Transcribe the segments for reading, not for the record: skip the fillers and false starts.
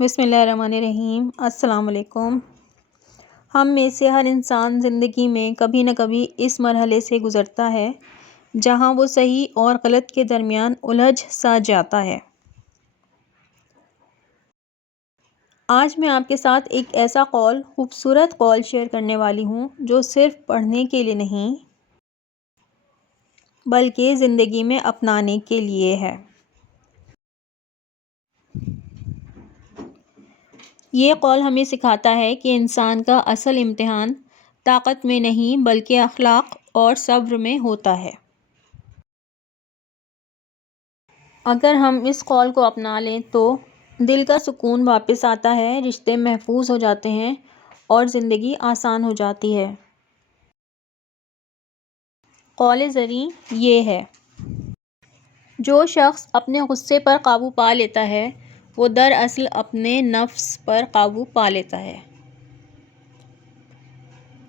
بسم اللہ الرحمن الرحیم۔ السلام علیکم۔ ہم میں سے ہر انسان زندگی میں کبھی نہ کبھی اس مرحلے سے گزرتا ہے جہاں وہ صحیح اور غلط کے درمیان الجھ سا جاتا ہے۔ آج میں آپ کے ساتھ ایک ایسا خوبصورت قول شیئر کرنے والی ہوں جو صرف پڑھنے کے لیے نہیں بلکہ زندگی میں اپنانے کے لیے ہے۔ یہ قول ہمیں سکھاتا ہے کہ انسان کا اصل امتحان طاقت میں نہیں بلکہ اخلاق اور صبر میں ہوتا ہے۔ اگر ہم اس قول کو اپنا لیں تو دل کا سکون واپس آتا ہے، رشتے محفوظ ہو جاتے ہیں اور زندگی آسان ہو جاتی ہے۔ قول زریں یہ ہے: جو شخص اپنے غصے پر قابو پا لیتا ہے وہ دراصل اپنے نفس پر قابو پا لیتا ہے۔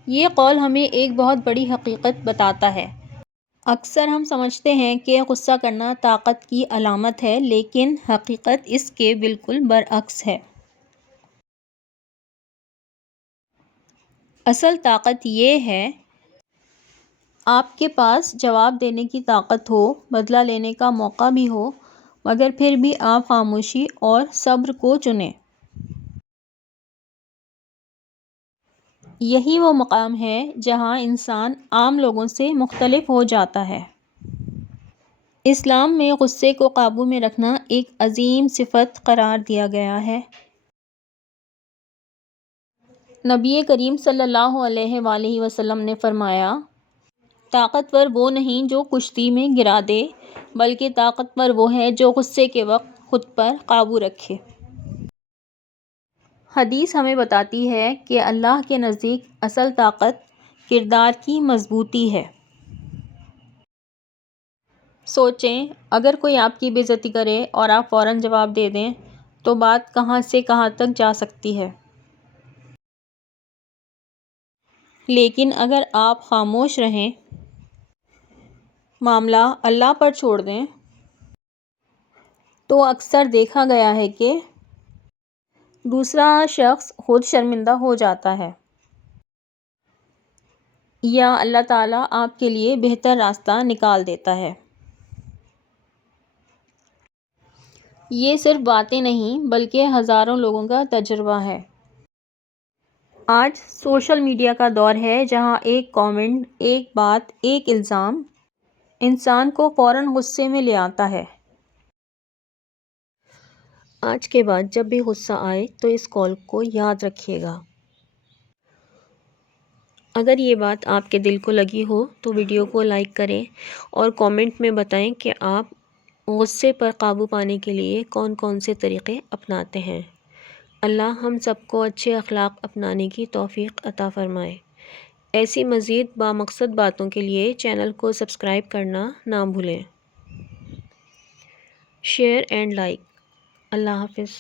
یہ قول ہمیں ایک بہت بڑی حقیقت بتاتا ہے۔ اکثر ہم سمجھتے ہیں کہ غصہ کرنا طاقت کی علامت ہے، لیکن حقیقت اس کے بالکل برعکس ہے۔ اصل طاقت یہ ہے آپ کے پاس جواب دینے کی طاقت ہو، بدلہ لینے کا موقع بھی ہو، مگر پھر بھی آپ خاموشی اور صبر کو چنیں۔ یہی وہ مقام ہے جہاں انسان عام لوگوں سے مختلف ہو جاتا ہے۔ اسلام میں غصے کو قابو میں رکھنا ایک عظیم صفت قرار دیا گیا ہے۔ نبی کریم صلی اللہ علیہ وآلہ وسلم نے فرمایا، طاقتور وہ نہیں جو کشتی میں گرا دے، بلکہ طاقتور وہ ہے جو غصے کے وقت خود پر قابو رکھے۔ حدیث ہمیں بتاتی ہے کہ اللہ کے نزدیک اصل طاقت کردار کی مضبوطی ہے۔ سوچیں، اگر کوئی آپ کی بے عزتی کرے اور آپ فوراً جواب دے دیں تو بات کہاں سے کہاں تک جا سکتی ہے۔ لیکن اگر آپ خاموش رہیں، معاملہ اللہ پر چھوڑ دیں، تو اکثر دیکھا گیا ہے کہ دوسرا شخص خود شرمندہ ہو جاتا ہے یا اللہ تعالیٰ آپ کے لیے بہتر راستہ نکال دیتا ہے۔ یہ صرف باتیں نہیں بلکہ ہزاروں لوگوں کا تجربہ ہے۔ آج سوشل میڈیا کا دور ہے جہاں ایک کامنٹ، ایک بات، ایک الزام انسان کو فوراً غصے میں لے آتا ہے۔ آج کے بعد جب بھی غصہ آئے تو اس قول کو یاد رکھیے گا۔ اگر یہ بات آپ کے دل کو لگی ہو تو ویڈیو کو لائک کریں اور کامنٹ میں بتائیں کہ آپ غصے پر قابو پانے کے لیے کون کون سے طریقے اپناتے ہیں۔ اللہ ہم سب کو اچھے اخلاق اپنانے کی توفیق عطا فرمائے۔ ایسی مزید بامقصد باتوں کے لیے چینل کو سبسکرائب کرنا نہ بھولیں۔ Share and like. اللہ حافظ۔